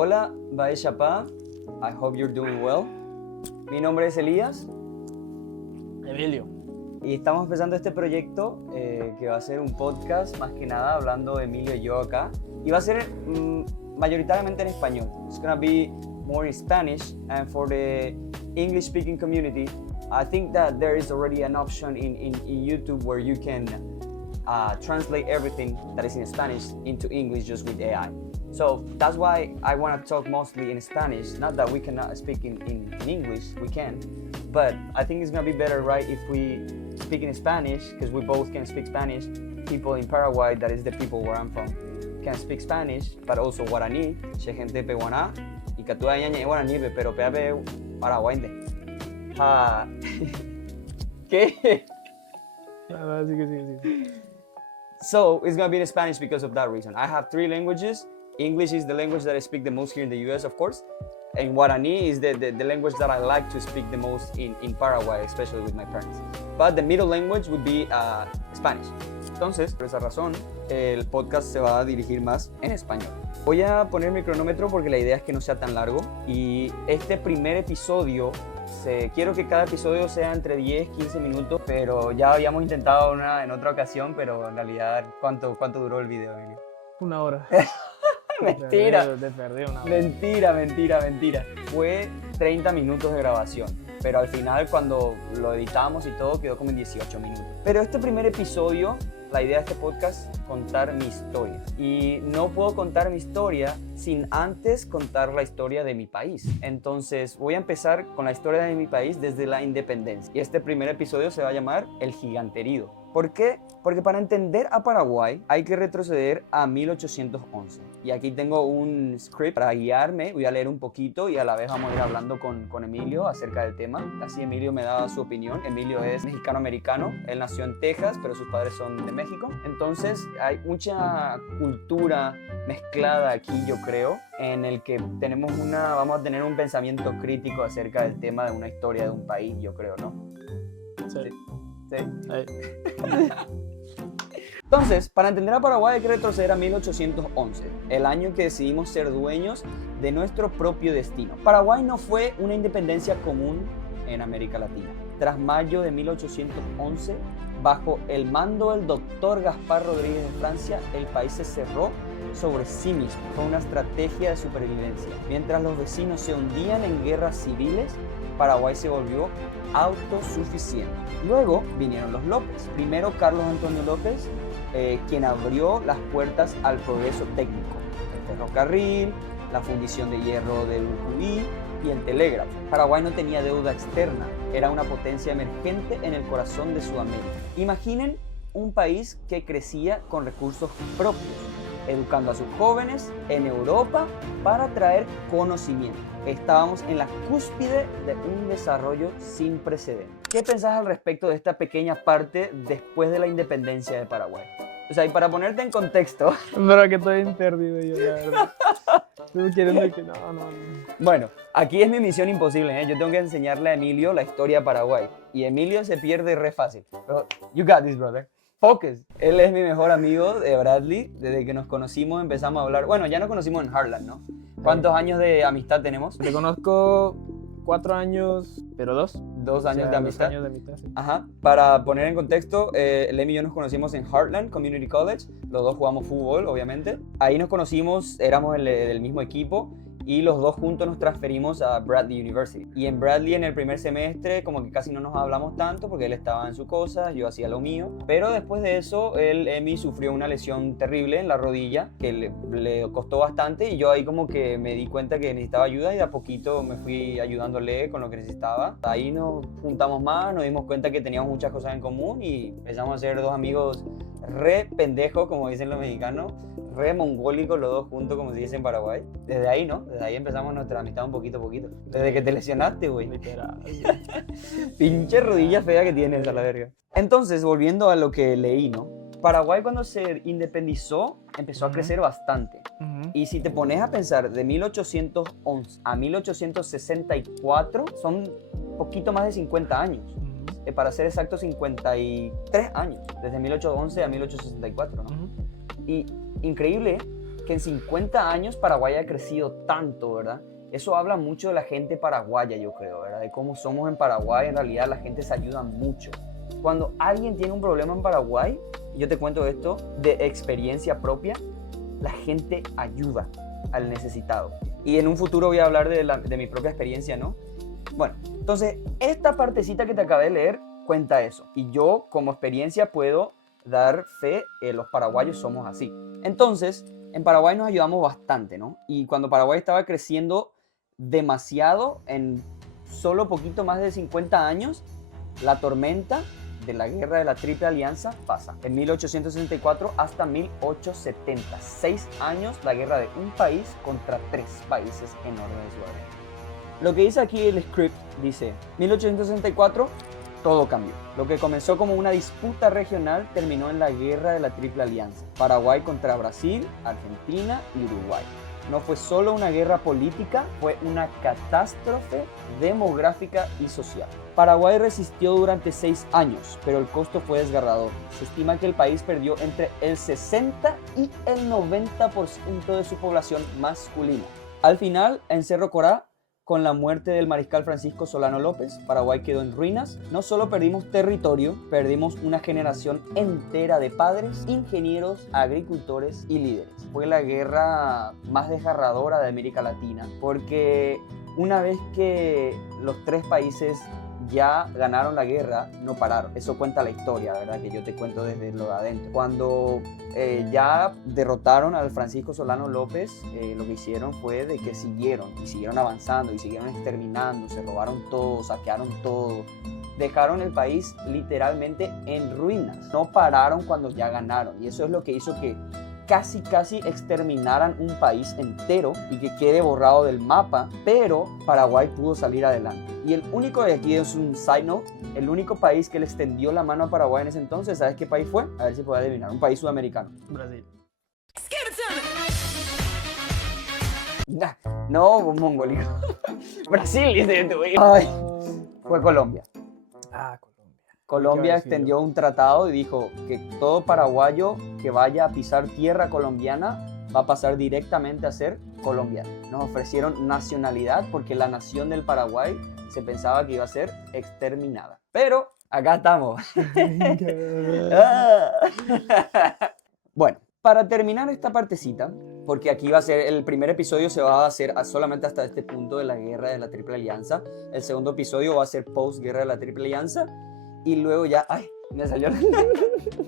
Hola, Bae Chapá. I hope you're doing well. Mi nombre es Elías. Emilio. Y estamos empezando este proyecto que va a ser un podcast, más que nada, hablando Emilio y yo acá. Y va a ser mayoritariamente en español. It's gonna be more in Spanish, and for the English-speaking community, I think that there is already an option in YouTube where you can translate everything that is in Spanish into English just with AI. So that's why I want to talk mostly in Spanish. Not that we cannot speak in English, we can. But I think it's going to be better, right, if we speak in Spanish, because we both can speak Spanish. People in Paraguay, that is the people where I'm from, can speak Spanish, but also Guaraní. Che gente pe Guaná. Y que tú ñañe Guaraní, pero pe Paraguay. ¿Qué? Sí. So it's going to be in Spanish because of that reason. I have 3 languages. English is the language that I speak the most here in the US, of course. And Guarani is the language that I like to speak the most in Paraguay, especially with my parents. But the middle language would be Spanish. Entonces, por esa razón, el podcast se va a dirigir más en español. Voy a poner mi cronómetro porque la idea es que no sea tan largo. Y este primer episodio, quiero que cada episodio sea entre 10 15 minutos, pero ya habíamos intentado en otra ocasión, pero en realidad, ¿cuánto duró el video, Emilio? 1 hora. Mentira. Te perdí 1 hora. Mentira. Fue 30 minutos de grabación, pero al final cuando lo editamos y todo quedó como en 18 minutos. Pero este primer episodio, la idea de este podcast es contar mi historia. Y no puedo contar mi historia sin antes contar la historia de mi país. Entonces voy a empezar con la historia de mi país desde la independencia. Y este primer episodio se va a llamar El Gigante Herido. ¿Por qué? Porque para entender a Paraguay hay que retroceder a 1811. Y aquí tengo un script para guiarme. Voy a leer un poquito y a la vez vamos a ir hablando con Emilio acerca del tema. Así Emilio me da su opinión. Emilio es mexicano-americano. Él nació en Texas, pero sus padres son de México. Entonces hay mucha cultura mezclada aquí, yo creo, en el que vamos a tener un pensamiento crítico acerca del tema de una historia de un país, yo creo, ¿no? Sí. Entonces, para entender a Paraguay hay que retroceder a 1811, el año en que decidimos ser dueños de nuestro propio destino. Paraguay no fue una independencia común en América Latina. Tras mayo de 1811, bajo el mando del doctor Gaspar Rodríguez de Francia, el país se cerró sobre sí mismo. Fue una estrategia de supervivencia. Mientras los vecinos se hundían en guerras civiles, Paraguay se volvió autosuficiente. Luego vinieron los López. Primero Carlos Antonio López, quien abrió las puertas al progreso técnico. El ferrocarril, la fundición de hierro del Ucuví y el telégrafo. Paraguay no tenía deuda externa, era una potencia emergente en el corazón de Sudamérica. Imaginen un país que crecía con recursos propios, educando a sus jóvenes en Europa para traer conocimiento. Estábamos en la cúspide de un desarrollo sin precedentes. ¿Qué pensás al respecto de esta pequeña parte después de la independencia de Paraguay? O sea, y para ponerte en contexto... Pero que estoy perdido yo, la verdad. Estoy queriendo que no. Bueno, aquí es mi misión imposible, ¿eh? Yo tengo que enseñarle a Emilio la historia de Paraguay. Y Emilio se pierde re fácil. Pero, you got this, brother. Focus. Él es mi mejor amigo de Bradley. Desde que nos conocimos empezamos a hablar. Bueno, ya nos conocimos en Heartland, ¿no? ¿Cuántos años de amistad tenemos? Te conozco 4 años, pero 2. 2 años de amistad. 2 años de amistad, sí. Ajá. Para poner en contexto, Lem y yo nos conocimos en Heartland Community College. Los dos jugamos fútbol, obviamente. Ahí nos conocimos, éramos del mismo equipo. Y los dos juntos nos transferimos a Bradley University. Y en Bradley en el primer semestre como que casi no nos hablamos tanto porque él estaba en su cosa, yo hacía lo mío. Pero después de eso, Emi sufrió una lesión terrible en la rodilla que le costó bastante y yo ahí como que me di cuenta que necesitaba ayuda y de a poquito me fui ayudándole con lo que necesitaba. Ahí nos juntamos más, nos dimos cuenta que teníamos muchas cosas en común y empezamos a ser 2 amigos re pendejos, como dicen los mexicanos, re mongólicos los dos juntos, como se dice en Paraguay. Desde ahí, ¿no? Desde ahí empezamos nuestra amistad un poquito a poquito. Desde que te lesionaste, güey. Literal. Pinche rodilla fea que tienes a la verga. Entonces, volviendo a lo que leí, ¿no? Paraguay cuando se independizó empezó a crecer bastante. Y si te pones a pensar, de 1811 a 1864 son poquito más de 50 años. Para ser exacto, 53 años, desde 1811 a 1864, ¿no? Y increíble que en 50 años Paraguay ha crecido tanto, ¿verdad? Eso habla mucho de la gente paraguaya, yo creo, ¿verdad? De cómo somos en Paraguay, en realidad la gente se ayuda mucho. Cuando alguien tiene un problema en Paraguay, yo te cuento esto de experiencia propia, la gente ayuda al necesitado. Y en un futuro voy a hablar de mi propia experiencia, ¿no? Bueno, entonces esta partecita que te acabé de leer cuenta eso. Y yo como experiencia puedo dar fe, los paraguayos somos así. Entonces, en Paraguay nos ayudamos bastante, ¿no? Y cuando Paraguay estaba creciendo demasiado, en solo poquito más de 50 años, la tormenta de la guerra de la Triple Alianza pasa. En 1864 hasta 1870. 6 años la guerra de un país contra 3 países en orden de Sudamérica. Lo que dice aquí el script dice, 1864, todo cambió. Lo que comenzó como una disputa regional terminó en la guerra de la Triple Alianza. Paraguay contra Brasil, Argentina y Uruguay. No fue solo una guerra política, fue una catástrofe demográfica y social. Paraguay resistió durante 6 años, pero el costo fue desgarrador. Se estima que el país perdió entre el 60 y el 90% de su población masculina. Al final, en Cerro Corá, con la muerte del mariscal Francisco Solano López, Paraguay quedó en ruinas. No solo perdimos territorio, perdimos una generación entera de padres, ingenieros, agricultores y líderes. Fue la guerra más desgarradora de América Latina, porque una vez que los 3 países ya ganaron la guerra, no pararon. Eso cuenta la historia, ¿verdad? Que yo te cuento desde lo de adentro. Cuando ya derrotaron al Francisco Solano López, lo que hicieron fue de que siguieron avanzando y siguieron exterminando, se robaron todo, saquearon todo. Dejaron el país literalmente en ruinas. No pararon cuando ya ganaron. Y eso es lo que hizo que casi exterminaran un país entero y que quede borrado del mapa, pero Paraguay pudo salir adelante. Y el único, de aquí es un side note, el único país que le extendió la mano a Paraguay en ese entonces, ¿sabes qué país fue? A ver si puedo adivinar, un país sudamericano. Brasil. No, mongolio. Brasil, dice tu hijo. Ay, fue Colombia. Ah, Colombia extendió un tratado y dijo que todo paraguayo que vaya a pisar tierra colombiana va a pasar directamente a ser colombiano. Nos ofrecieron nacionalidad porque la nación del Paraguay se pensaba que iba a ser exterminada. Pero acá estamos. Bueno, para terminar esta partecita, porque aquí va a ser, el primer episodio se va a hacer solamente hasta este punto de la guerra de la Triple Alianza. El segundo episodio va a ser post guerra de la Triple Alianza. Y luego ya, ay, me salió.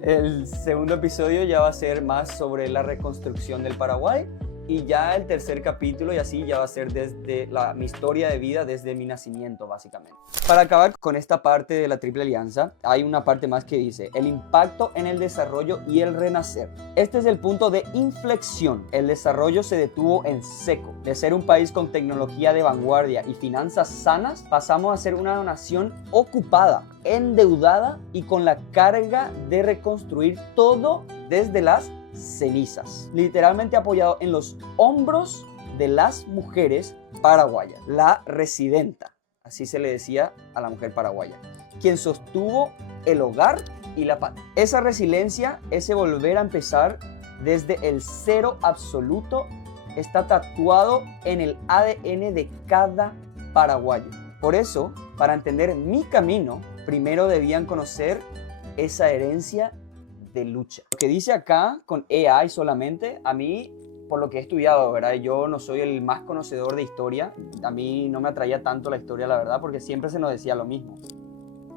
El segundo episodio ya va a ser más sobre la reconstrucción del Paraguay. Y ya el tercer capítulo y así ya va a ser desde mi historia de vida desde mi nacimiento, básicamente. Para acabar con esta parte de la Triple Alianza, hay una parte más que dice, el impacto en el desarrollo y el renacer. Este es el punto de inflexión. El desarrollo se detuvo en seco. De ser un país con tecnología de vanguardia y finanzas sanas, pasamos a ser una nación ocupada, endeudada y con la carga de reconstruir todo desde las cenizas, literalmente apoyado en los hombros de las mujeres paraguayas, la residenta, así se le decía a la mujer paraguaya, quien sostuvo el hogar y la patria. Esa resiliencia, ese volver a empezar desde el cero absoluto, está tatuado en el ADN de cada paraguayo. Por eso, para entender mi camino, primero debían conocer esa herencia de lucha. Lo que dice acá con AI solamente, a mí, por lo que he estudiado, ¿verdad? Yo no soy el más conocedor de historia. A mí no me atraía tanto la historia, la verdad, porque siempre se nos decía lo mismo.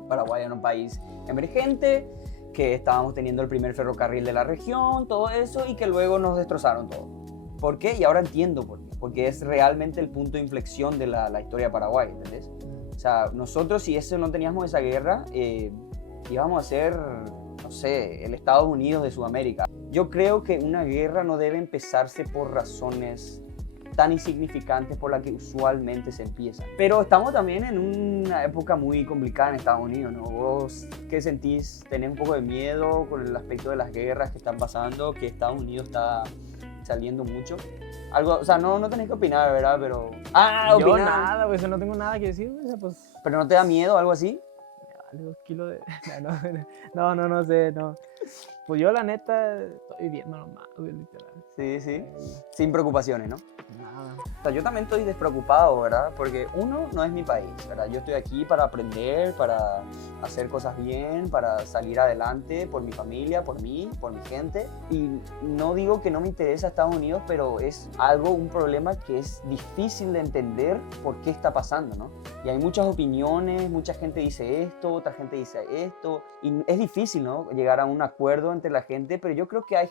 Paraguay era un país emergente, que estábamos teniendo el primer ferrocarril de la región, todo eso, y que luego nos destrozaron todo. ¿Por qué? Y ahora entiendo por qué. Porque es realmente el punto de inflexión de la historia de Paraguay, ¿entendés? O sea, nosotros, si no teníamos esa guerra, íbamos a ser, no sé, el Estados Unidos de Sudamérica. Yo creo que una guerra no debe empezarse por razones tan insignificantes por las que usualmente se empieza. Pero estamos también en una época muy complicada en Estados Unidos, ¿no? ¿Vos qué sentís? ¿Tenés un poco de miedo con el aspecto de las guerras que están pasando? Que Estados Unidos está saliendo mucho. Algo, o sea, no tenés que opinar, ¿verdad? Pero... Yo nada, pues no tengo nada que decir, o sea, pues... ¿Pero no te da miedo algo así? Dale 2 kilos de... No sé, no. Pues yo la neta estoy viviendo nomás, güey, literal. Sí, sí. Sin preocupaciones, ¿no? Nada. O sea, yo también estoy despreocupado, ¿verdad? Porque uno, no es mi país, ¿verdad? Yo estoy aquí para aprender, para hacer cosas bien, para salir adelante por mi familia, por mí, por mi gente. Y no digo que no me interesa Estados Unidos, pero es algo, un problema que es difícil de entender por qué está pasando, ¿no? Y hay muchas opiniones, mucha gente dice esto, otra gente dice esto. Y es difícil, ¿no? Llegar a un acuerdo entre la gente, pero yo creo que hay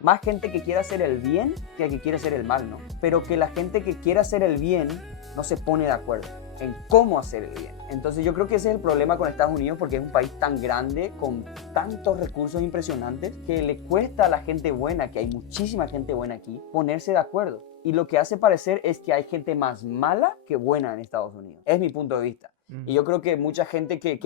más gente que quiere hacer el bien que quiere hacer el mal, ¿no? Pero que la gente que quiere hacer el bien no se pone de acuerdo en cómo hacer el bien. Entonces yo creo que ese es el problema con Estados Unidos, porque es un país tan grande, con tantos recursos impresionantes, que le cuesta a la gente buena, que hay muchísima gente buena aquí, ponerse de acuerdo. Y lo que hace parecer es que hay gente más mala que buena en Estados Unidos. Es mi punto de vista. Y yo creo que mucha gente que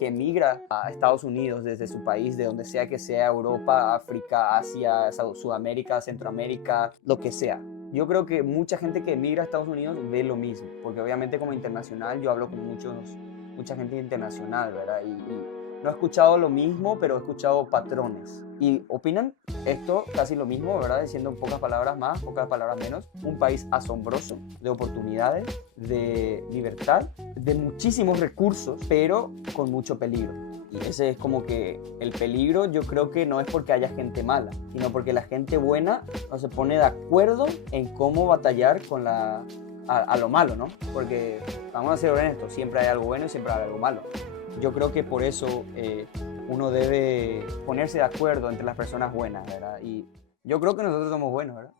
emigra a Estados Unidos desde su país, de donde sea que sea, Europa, África, Asia, Sudamérica, Centroamérica, lo que sea. Yo creo que mucha gente que emigra a Estados Unidos ve lo mismo, porque obviamente como internacional yo hablo con mucha gente internacional, ¿verdad? Y no he escuchado lo mismo, pero he escuchado patrones. Y opinan esto casi lo mismo, ¿verdad? Diciendo pocas palabras más, pocas palabras menos. Un país asombroso, de oportunidades, de libertad, de muchísimos recursos, pero con mucho peligro. Y ese es como que el peligro, yo creo que no es porque haya gente mala, sino porque la gente buena no se pone de acuerdo en cómo batallar con a lo malo, ¿no? Porque, vamos a ser honestos, siempre hay algo bueno y siempre hay algo malo. Yo creo que por eso uno debe ponerse de acuerdo entre las personas buenas, ¿verdad? Y yo creo que nosotros somos buenos, ¿verdad?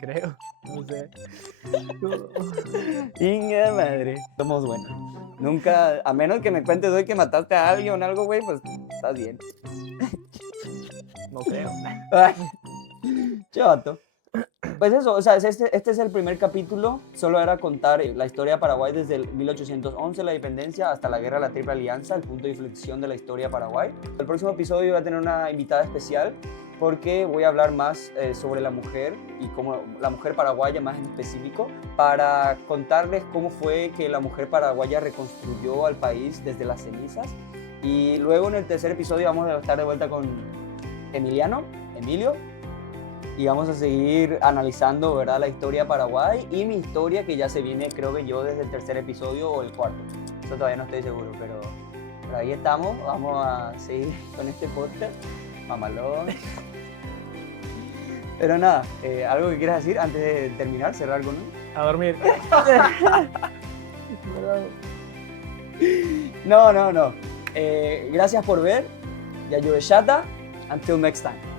Creo, no sé. Inga madre. Somos buenos. Nunca, a menos que me cuentes hoy que mataste a alguien o algo, güey, pues estás bien. No creo. Chavato. Pues eso, o sea, este es el primer capítulo. Solo era contar la historia de Paraguay desde el 1811, la independencia, hasta la guerra de la Triple Alianza, el punto de inflexión de la historia de Paraguay. El próximo episodio voy a tener una invitada especial porque voy a hablar más sobre la mujer y cómo la mujer paraguaya más en específico, para contarles cómo fue que la mujer paraguaya reconstruyó al país desde las cenizas. Y luego en el tercer episodio vamos a estar de vuelta con Emilio, y vamos a seguir analizando, ¿verdad?, la historia de Paraguay y mi historia, que ya se viene, creo que yo, desde el tercer episodio o el cuarto. Eso todavía no estoy seguro, pero ahí estamos. Vamos a seguir con este podcast. Mamalón. Pero nada, ¿algo que quieras decir antes de terminar, cerrar con un? A dormir. No. Gracias por ver. Ya yo de Chata. Until next time.